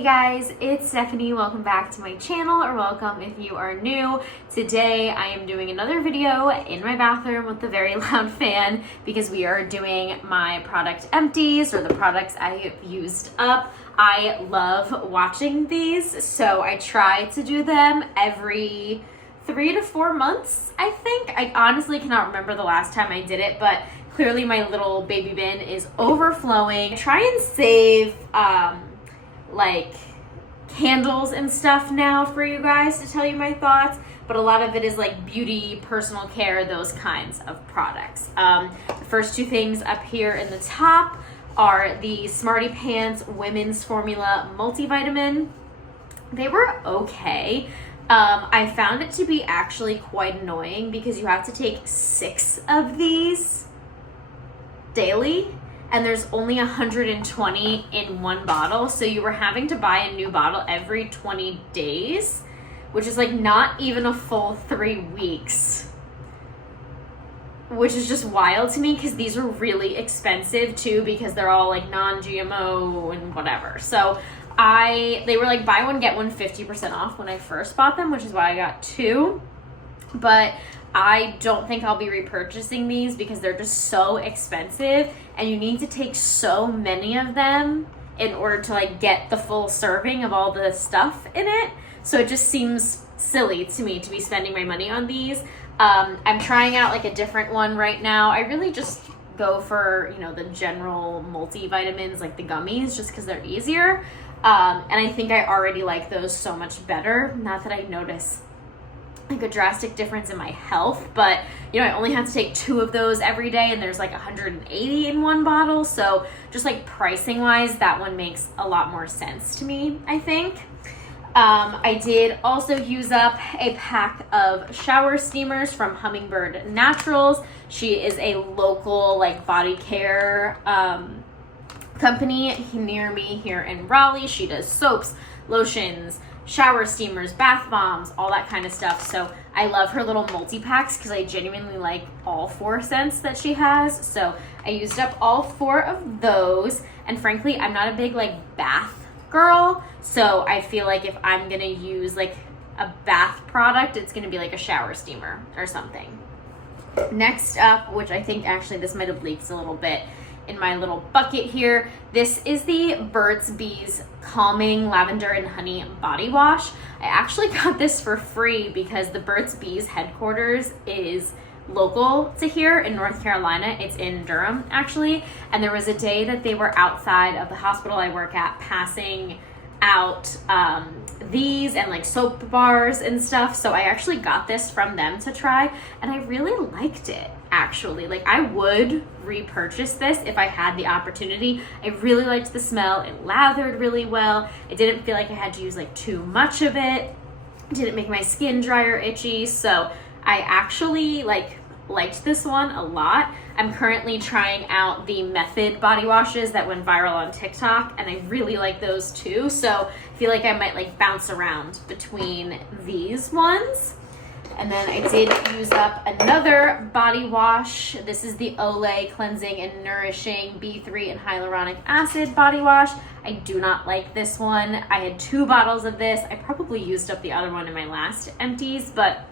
Hey guys, it's Stephanie. Welcome back to my channel, or welcome if you are new. Today I am doing another video in my bathroom with a very loud fan because we are doing my product empties, or the products I have used up. I love watching these, so I try to do them every 3 to 4 months, I think. I honestly cannot remember the last time I did it, but clearly my little baby bin is overflowing. I try and save like candles and stuff now for you guys to tell you my thoughts, but a lot of it is like beauty, personal care, those kinds of products. The first two things up here in the top are the Smarty Pants Women's Formula Multivitamin. They were okay. I found it to be actually quite annoying because you have to take 6 of these daily, and there's only 120 in one bottle, so you were having to buy a new bottle every 20 days, which is like not even a full 3 weeks, which is just wild to me because these are really expensive too, because they're all like non-GMO and whatever. So they were like buy one get one 50% off when I first bought them, which is why I got 2. But I don't think I'll be repurchasing these because they're just so expensive, and you need to take so many of them in order to like get the full serving of all the stuff in it. So it just seems silly to me to be spending my money on these. I'm trying out like a different one right now. I really just go for, the general multivitamins, like the gummies, just because they're easier. And I think I already like those so much better. Not that I notice like a drastic difference in my health, but I only have to take 2 of those every day, and there's like 180 in one bottle. So just like pricing wise, that one makes a lot more sense to me, I think. I did also use up a pack of shower steamers from Hummingbird Naturals. She is a local like body care company near me here in Raleigh. She does soaps, lotions, shower steamers, bath bombs, all that kind of stuff. So I love her little multi-packs because I genuinely like all 4 scents that she has. So I used up all 4 of those. And frankly, I'm not a big like bath girl. So I feel like if I'm going to use like a bath product, it's going to be like a shower steamer or something. Next up, which I think actually this might have leaked a little bit in my little bucket here. This is the Burt's Bees Calming Lavender and Honey Body Wash. I actually got this for free because the Burt's Bees headquarters is local to here in North Carolina. It's in Durham, actually. And there was a day that they were outside of the hospital I work at passing out these and like soap bars and stuff. So I actually got this from them to try, and I really liked it, actually. Like, I would repurchase this if I had the opportunity. I really liked the smell. It lathered really well. I didn't feel like I had to use like too much of it. It didn't make my skin dry or itchy. So I actually liked this one a lot. I'm currently trying out the Method body washes that went viral on TikTok, and I really like those too. So I feel like I might like bounce around between these ones. And then I did use up another body wash. This is the Olay Cleansing and Nourishing B3 and Hyaluronic Acid body wash. I do not like this one. I had 2 bottles of this. I probably used up the other one in my last empties, but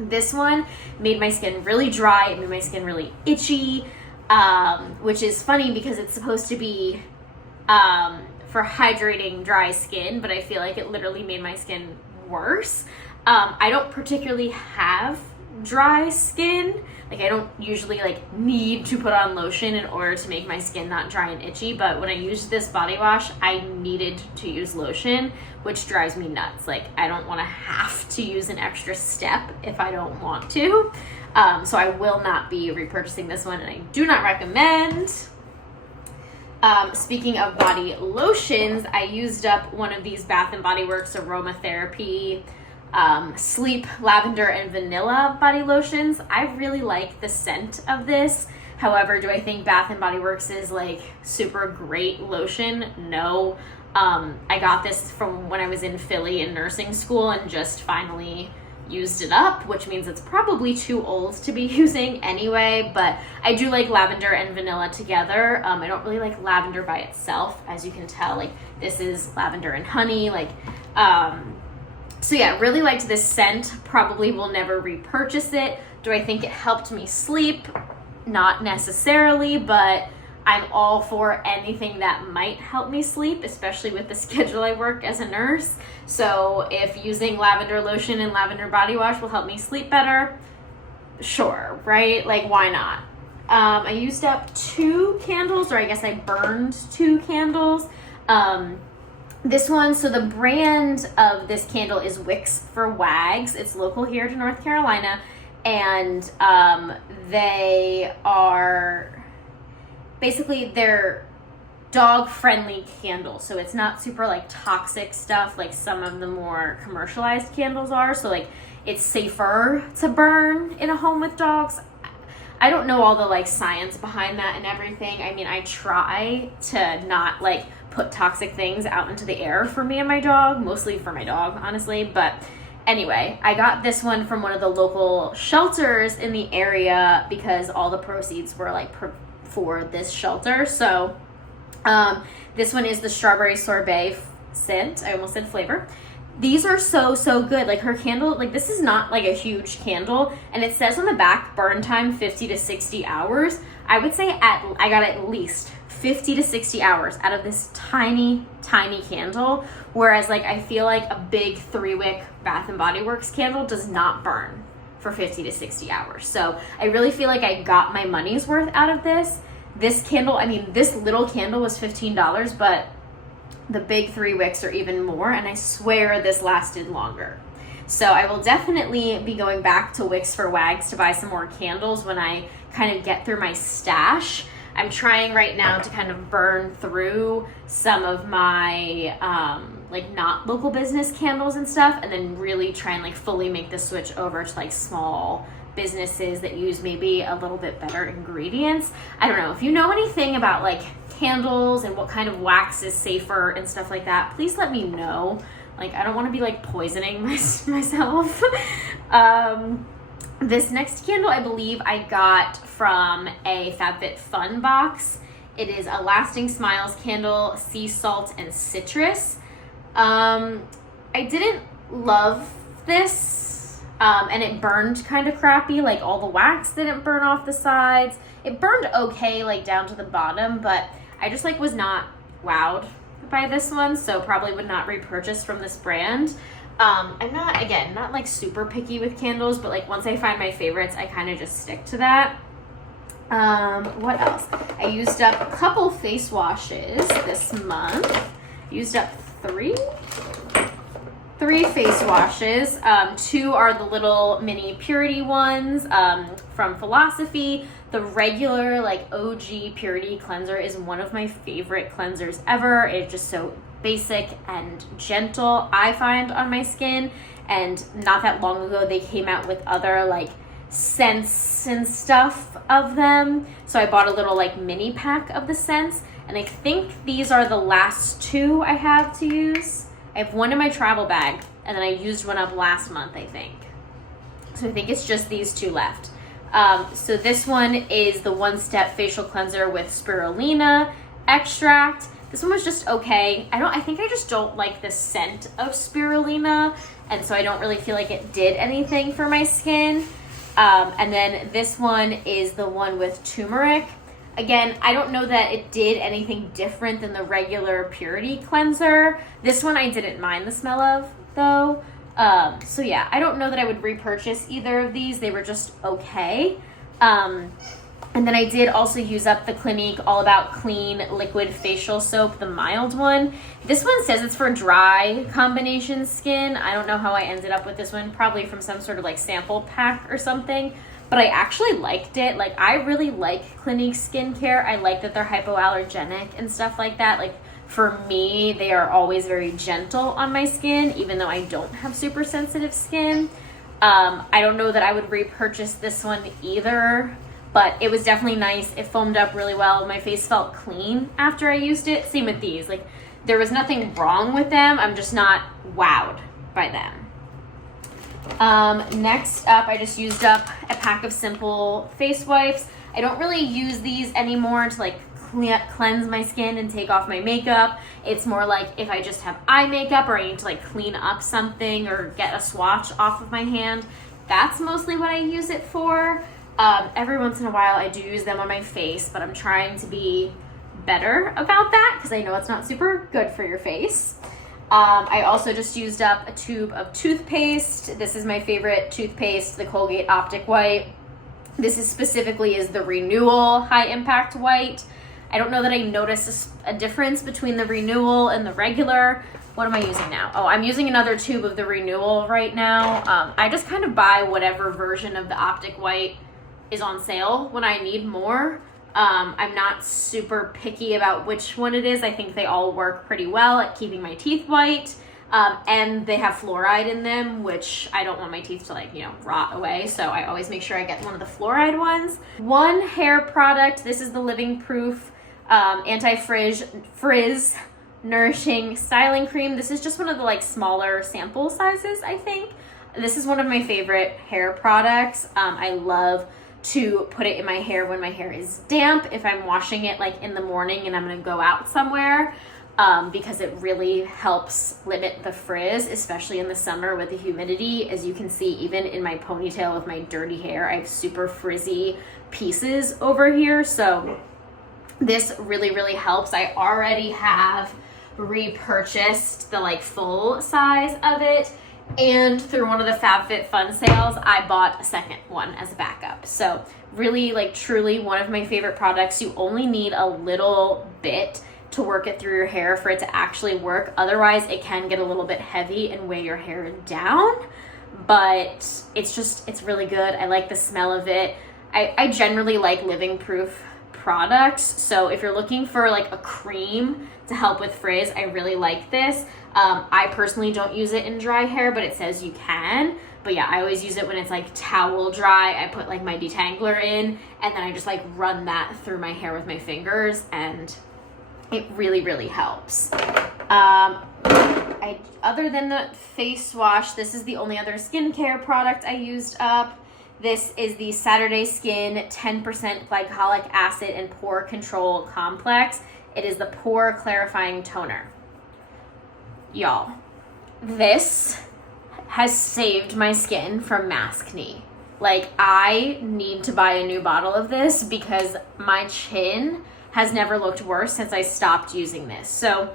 this one made my skin really dry. It made my skin really itchy, which is funny because it's supposed to be for hydrating dry skin, but I feel like it literally made my skin worse. I don't particularly have dry skin. Like, I don't usually like need to put on lotion in order to make my skin not dry and itchy, but when I used this body wash, I needed to use lotion, which drives me nuts. Like, I don't want to have to use an extra step if I don't want to. So I will not be repurchasing this one, and I do not recommend. Speaking of body lotions, I used up one of these Bath & Body Works Aromatherapy Sleep Lavender and Vanilla body lotions. I really like the scent of this. However, do I think Bath & Body Works is like super great lotion? No. I got this from when I was in Philly in nursing school and just finally used it up, which means it's probably too old to be using anyway, but I do like lavender and vanilla together. I don't really like lavender by itself, as you can tell. Like, this is lavender and honey, like, so yeah, really liked this scent. Probably will never repurchase it. Do I think it helped me sleep? Not necessarily, but I'm all for anything that might help me sleep, especially with the schedule I work as a nurse. So if using lavender lotion and lavender body wash will help me sleep better, sure, right? Like, why not? I used up 2 candles, or I guess I burned 2 candles. This one, so the brand of this candle is Wicks for Wags. It's local here to North Carolina, and they are... basically, they're dog-friendly candles, so it's not super, like, toxic stuff like some of the more commercialized candles are. So, like, it's safer to burn in a home with dogs. I don't know all the, like, science behind that and everything. I mean, I try to not, like, put toxic things out into the air for me and my dog, mostly for my dog, honestly. But anyway, I got this one from one of the local shelters in the area because all the proceeds were, like, for this shelter. So this one is the strawberry sorbet scent. I almost said flavor. These are so good. Like, her candle, like, this is not like a huge candle, and it says on the back burn time 50 to 60 hours. I would say I got at least 50 to 60 hours out of this tiny candle, whereas, like, I feel like a big 3-wick Bath and Body Works candle does not burn for 50 to 60 hours. So I really feel like I got my money's worth out of this. This candle, I mean, this little candle was $15, but the big 3 wicks are even more, and I swear this lasted longer. So I will definitely be going back to Wicks for Wags to buy some more candles when I kind of get through my stash. I'm trying right now to kind of burn through some of my like, not local business candles and stuff, and then really try and, like, fully make the switch over to, like, small businesses that use maybe a little bit better ingredients. I don't know. If you know anything about, like, candles and what kind of wax is safer and stuff like that, please let me know. Like, I don't want to be, like, poisoning myself. This next candle, I believe I got from a FabFitFun box. It is a Lasting Smiles candle, sea salt and citrus. I didn't love this, and it burned kind of crappy. Like, all the wax didn't burn off the sides. It burned okay, like, down to the bottom, but I just, like, was not wowed by this one, so probably would not repurchase from this brand. I'm not, again, not, like, super picky with candles, but, like, once I find my favorites, I kind of just stick to that. What else? I used up a couple face washes this month. Used up 3 face washes. 2 are the little mini purity ones from Philosophy. The regular, like, OG purity cleanser is one of my favorite cleansers ever. It's just so basic and gentle, I find, on my skin. And not that long ago, they came out with other, like, scents and stuff of them. So I bought a little, like, mini pack of the scents. And I think these are the last 2 I have to use. I have one in my travel bag, and then I used one up last month, I think. So I think it's just these 2 left. So this one is the One Step Facial Cleanser with Spirulina extract. This one was just okay. I think I just don't like the scent of Spirulina, and so I don't really feel like it did anything for my skin. And then this one is the one with turmeric. Again, I don't know that it did anything different than the regular purity cleanser. This one I didn't mind the smell of, though. So yeah, I don't know that I would repurchase either of these. They were just okay. And then I did also use up the Clinique All About Clean Liquid Facial Soap, the mild one. This one says it's for dry combination skin. I don't know how I ended up with this one, probably from some sort of, like, sample pack or something. But I actually liked it. Like, I really like Clinique skincare. I like that they're hypoallergenic and stuff like that. Like, for me, they are always very gentle on my skin, even though I don't have super sensitive skin. I don't know that I would repurchase this one either, but it was definitely nice. It foamed up really well. My face felt clean after I used it. Same with these. Like, there was nothing wrong with them. I'm just not wowed by them. Next up, I just used up a pack of simple face wipes. I don't really use these anymore to like cleanse my skin and take off my makeup. It's more like if I just have eye makeup or I need to like clean up something or get a swatch off of my hand. That's mostly what I use it for. Every once in a while I do use them on my face, but I'm trying to be better about that because I know it's not super good for your face. I also just used up a tube of toothpaste. This is my favorite toothpaste, the Colgate Optic White. This is specifically the Renewal High Impact White. I don't know that I noticed a difference between the Renewal and the regular. What am I using now? Oh, I'm using another tube of the Renewal right now. I just kind of buy whatever version of the Optic White is on sale when I need more. I'm not super picky about which one it is. I think they all work pretty well at keeping my teeth white. And they have fluoride in them, which I don't want my teeth to like, rot away. So I always make sure I get one of the fluoride ones. One hair product, this is the Living Proof Frizz Nourishing Styling Cream. This is just one of the like smaller sample sizes, I think. This is one of my favorite hair products. I love to put it in my hair when my hair is damp, if I'm washing it like in the morning and I'm gonna go out somewhere. Because it really helps limit the frizz, especially in the summer with the humidity. As you can see, even in my ponytail with my dirty hair, I have super frizzy pieces over here. So this really, really helps. I already have repurchased the like full size of it. And through one of the FabFitFun sales, I bought a second one as a backup. So really, like truly one of my favorite products. You only need a little bit to work it through your hair for it to actually work. Otherwise, it can get a little bit heavy and weigh your hair down. But it's really good. I like the smell of it. I generally like Living Proof products. So if you're looking for like a cream to help with frizz, I really like this. I personally don't use it in dry hair, but it says you can. But yeah, I always use it when it's like towel dry. I put like my detangler in and then I just like run that through my hair with my fingers and it really, really helps. Other than the face wash, this is the only other skincare product I used up. This is the Saturday Skin 10% Glycolic Acid and Pore Control Complex. It is the Pore Clarifying Toner. Y'all, this has saved my skin from maskne. Like, I need to buy a new bottle of this because my chin has never looked worse since I stopped using this. So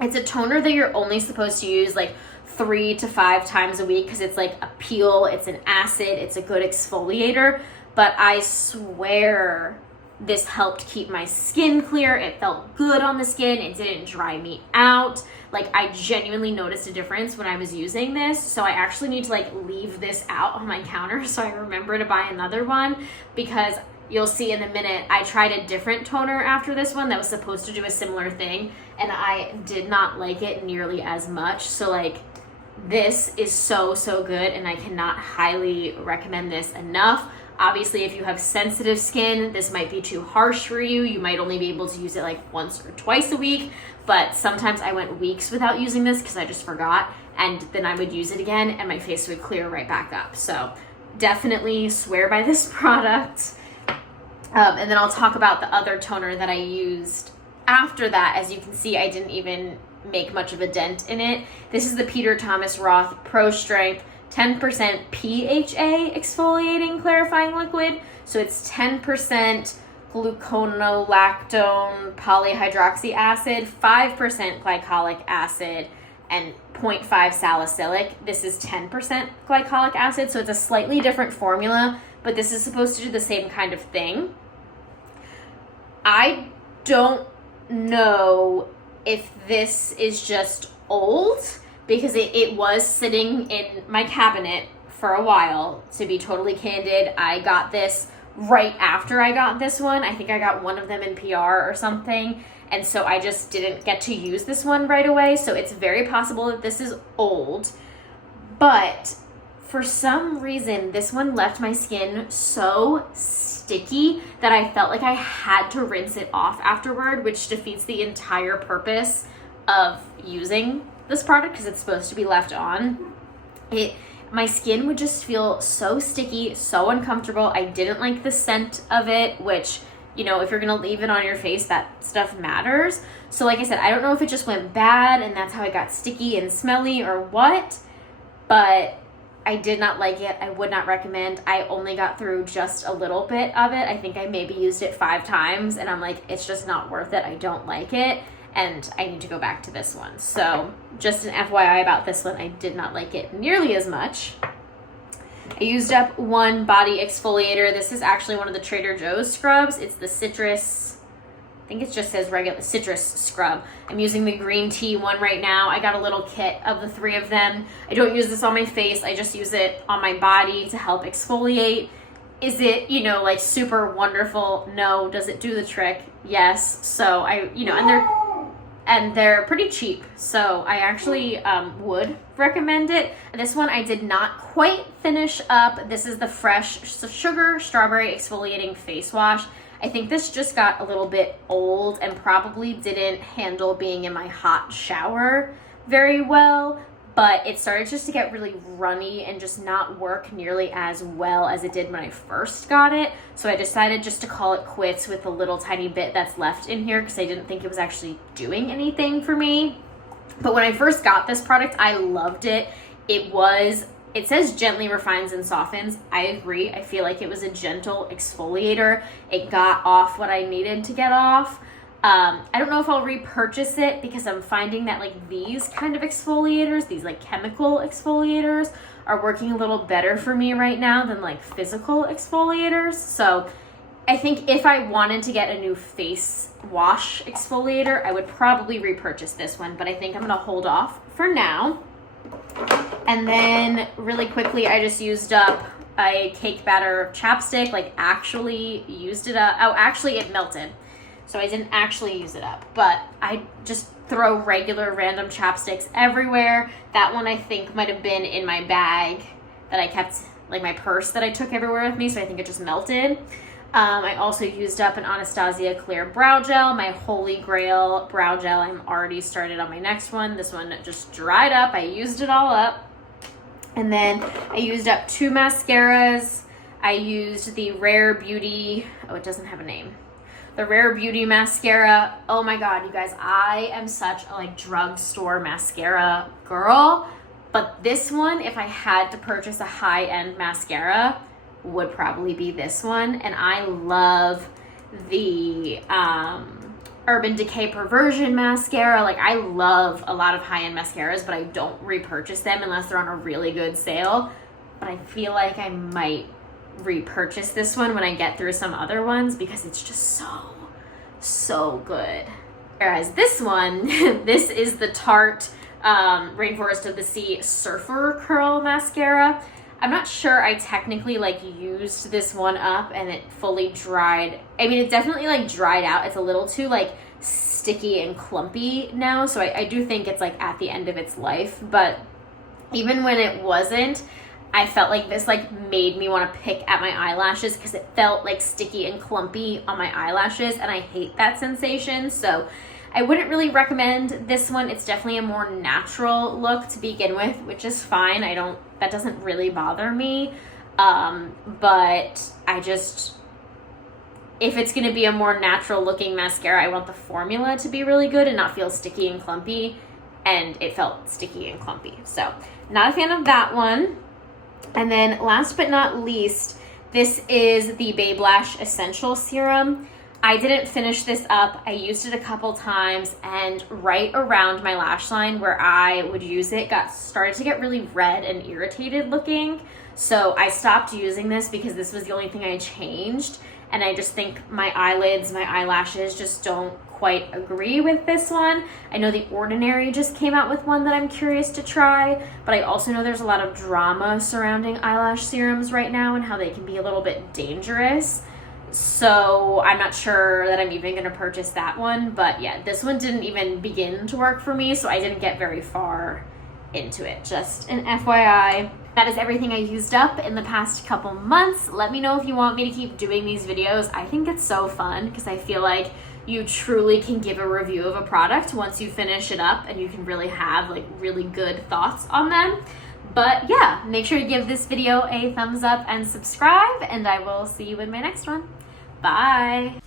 it's a toner that you're only supposed to use like 3 to 5 times a week because it's like a peel, it's an acid, it's a good exfoliator. But I swear this helped keep my skin clear. It felt good on the skin. It didn't dry me out. Like, I genuinely noticed a difference when I was using this. So I actually need to like leave this out on my counter so I remember to buy another one, because you'll see in a minute, I tried a different toner after this one that was supposed to do a similar thing, and I did not like it nearly as much. So like, this is so, so good, and I cannot highly recommend this enough. Obviously, if you have sensitive skin, this might be too harsh for you. You might only be able to use it like once or twice a week, but sometimes I went weeks without using this because I just forgot, and then I would use it again and my face would clear right back up. So definitely swear by this product. And then I'll talk about the other toner that I used after that. As you can see, I didn't even make much of a dent in it. This is the Peter Thomas Roth Pro Strength 10% PHA exfoliating clarifying liquid. So it's 10% gluconolactone polyhydroxy acid, 5% glycolic acid, and 0.5 salicylic. This is 10% glycolic acid, so it's a slightly different formula, but this is supposed to do the same kind of thing. I don't know if this is just old, because it was sitting in my cabinet for a while. To be totally candid, I got this right after I got this one. I think I got one of them in PR or something, and so I just didn't get to use this one right away. So it's very possible that this is old, but for some reason, this one left my skin so sticky that I felt like I had to rinse it off afterward, which defeats the entire purpose of using this product because it's supposed to be left on. my skin would just feel so sticky, so uncomfortable. I didn't like the scent of it, which, you know, if you're gonna leave it on your face, that stuff matters. So like I said, I don't know if it just went bad and that's how it got sticky and smelly or what, but I did not like it. I would not recommend. I only got through just a little bit of it. I think I maybe used it 5 times and I'm like, it's just not worth it. I don't like it. And I need to go back to this one. So just an FYI about this one, I did not like it nearly as much. I used up one body exfoliator. This is actually one of the Trader Joe's scrubs. It's the citrus, I think it just says regular citrus scrub. I'm using the green tea one right now. I got a little kit of the 3 of them. I don't use this on my face. I just use it on my body to help exfoliate. Is it, you know, like super wonderful? No. Does it do the trick? Yes. So I, you know, and they're pretty cheap, so I actually would recommend it. This one I did not quite finish up. This is the Fresh Sugar Strawberry Exfoliating Face Wash. I think this just got a little bit old and probably didn't handle being in my hot shower very well, but it started just to get really runny and just not work nearly as well as it did when I first got it. So I decided just to call it quits with the little tiny bit that's left in here because I didn't think it was actually doing anything for me. But when I first got this product, I loved it. It says gently refines and softens. I agree. I feel like it was a gentle exfoliator. It got off what I needed to get off. I don't know if I'll repurchase it because I'm finding that like these kind of exfoliators, these like chemical exfoliators, are working a little better for me right now than like physical exfoliators. So I think if I wanted to get a new face wash exfoliator, I would probably repurchase this one, but I think I'm gonna hold off for now. And then really quickly, I just used up a cake batter chapstick, like actually used it up. Oh, actually it melted. So I didn't actually use it up, but I just throw regular random chapsticks everywhere. That one I think might have been in my bag that I kept, like my purse that I took everywhere with me, so I think it just melted. I also used up an Anastasia clear brow gel, my holy grail brow gel. I'm already started on my next one. This one just dried up. I used it all up. And then I used up 2 mascaras. I used the Rare Beauty, oh, it doesn't have a name. The Rare Beauty mascara. Oh my God, you guys, I am such a like drugstore mascara girl. But this one, if I had to purchase a high-end mascara, would probably be this one. And I love the Urban Decay Perversion mascara. Like I love a lot of high-end mascaras, but I don't repurchase them unless they're on a really good sale. But I feel like I might repurchase this one when I get through some other ones because it's just so good. Whereas this one, this is the Tarte Rainforest of the Sea Surfer Curl Mascara. I'm not sure I technically like used this one up and it fully dried. I mean, it definitely like dried out. It's a little too like sticky and clumpy now. So I do think it's like at the end of its life, but even when it wasn't, I felt like this like made me want to pick at my eyelashes because it felt like sticky and clumpy on my eyelashes and I hate that sensation. So I wouldn't really recommend this one. It's definitely a more natural look to begin with, which is fine. That doesn't really bother me. But if it's going to be a more natural looking mascara, I want the formula to be really good and not feel sticky and clumpy. And it felt sticky and clumpy. So not a fan of that one. And then last but not least, this is the Babe Lash Essential Serum. I didn't finish this up. I used it a couple times and right around my lash line where I would use it started to get really red and irritated looking. So I stopped using this because this was the only thing I changed. And I just think my eyelids, my eyelashes just don't quite agree with this one. I know The Ordinary just came out with one that I'm curious to try, but I also know there's a lot of drama surrounding eyelash serums right now and how they can be a little bit dangerous. So I'm not sure that I'm even going to purchase that one, but yeah, this one didn't even begin to work for me, so I didn't get very far into it. Just an FYI. That is everything I used up in the past couple months. Let me know if you want me to keep doing these videos. I think it's so fun because I feel like you truly can give a review of a product once you finish it up and you can really have like really good thoughts on them. But yeah, make sure to give this video a thumbs up and subscribe, and I will see you in my next one. Bye.